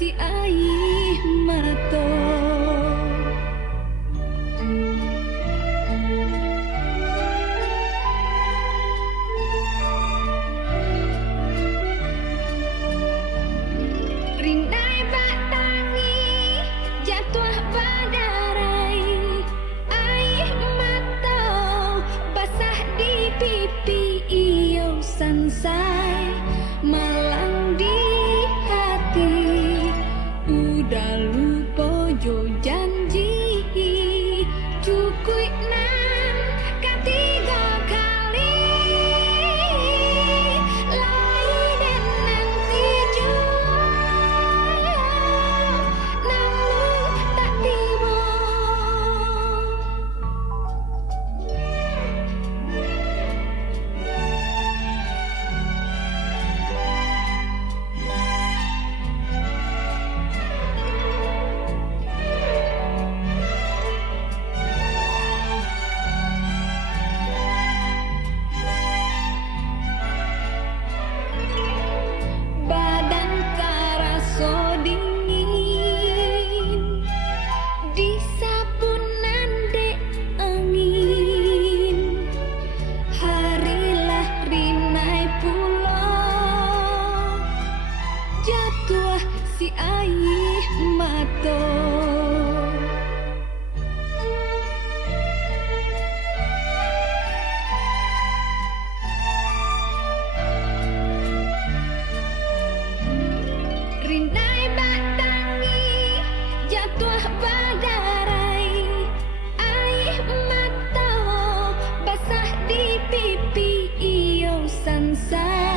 si aih mato. Rindai batangi jatuh badarai, aih mato basah di pipi iyo sansai, malang di hati udah lupa jo janji cukui nan ketiga kali lain dan nanti jua namun tak tiba. Badan karaso dingin disapunan dek angin, harilah rinai pulau jatuh si aih mato. Rindai batangi jatuh badarai, aih mata basah di pipi iyo sansai.